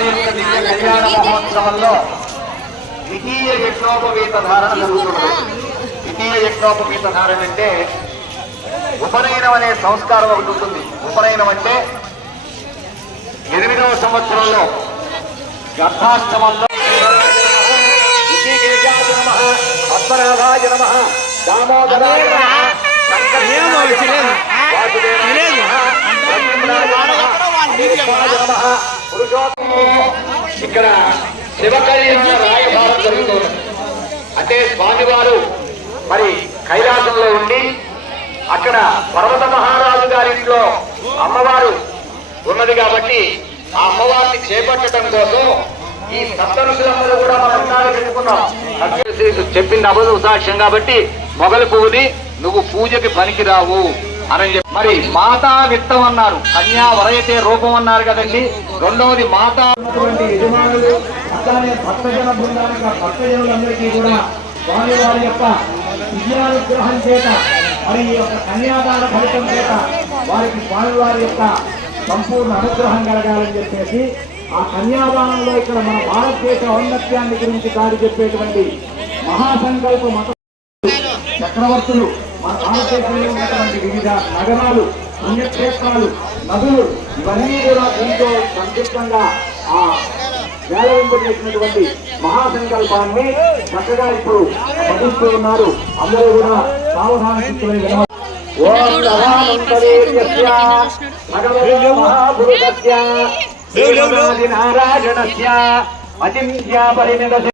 స్వామివారి యొక్క దివ్య కళ్యాణ మహోత్సవంలో ద్వితీయ యజ్ఞోపవీత ధారణ జరుగుతున్నది ద్వితీయ యజ్ఞోపవీత ధారణ అంటే ఉపనయనం అనే సంస్కారం ఒకటి ఉంటుంది. ఉపనయనం అంటే ఎనిమిదవ సంవత్సరంలో గర్భాష్టమంలో. పద్మనాభాయ నమః, దామోదరాయ వాసుదేవాయ నమః, ఇక్కడ శివ కళ్యాణ రాయభారం జరుగుతుంది. అంటే స్వామివారు మరి కైలాసంలో ఉండి అక్కడ పర్వత మహారాజు గారింట్లో అమ్మవారు ఉన్నది కాబట్టి ఆ అమ్మవారిని చేపట్టడం కోసం ఈ సప్తరుషులందరూ కూడా మనం వినాలి పెట్టుకున్నాం చెప్పింది అబద్ధ సాక్ష్యం కాబట్టి మొగలు పువ్వుని నువ్వు పూజకి పనికిరావు. అని చెప్పి మరి మాతా విత్తం అన్నారు. కన్యా వరయతే రూపం అన్నారు కదండి. రెండవది మాతా ఉన్నటువంటి యజమానులు అట్లానే భక్తజన బృందానికి ఆ భక్తజనులందరికీ కూడా స్వామి వారి యొక్క విజయానుగ్రహం చేత మరి ఈ యొక్క కన్యాదాన ఫలితం చేత వారికి స్వామి వారి యొక్క సంపూర్ణ అనుగ్రహం కలగాలని చెప్పేసి ఆ కన్యాదానంలో ఇక్కడ మన భారతదేశ ఔన్నత్యాన్ని గురించి దాడి చెప్పేటువంటి మహాసంకల్ప మత చక్రవర్తులు మన భారతదేశంలో ఉన్నటువంటి వివిధ నగరాలు పుణ్యక్షేత్రాలు నదులు ఇవన్నీ కూడా దీంతో సంక్షిప్తంగా ఆ వేలవింపజేసినటువంటి మహాసంకల్పాన్ని చక్కగా ఇప్పుడు పఠిస్తూ ఉన్నారు. అందరూ కూడా సావధాన ఓం భగవతో మహాపురుషస్య అచింత్య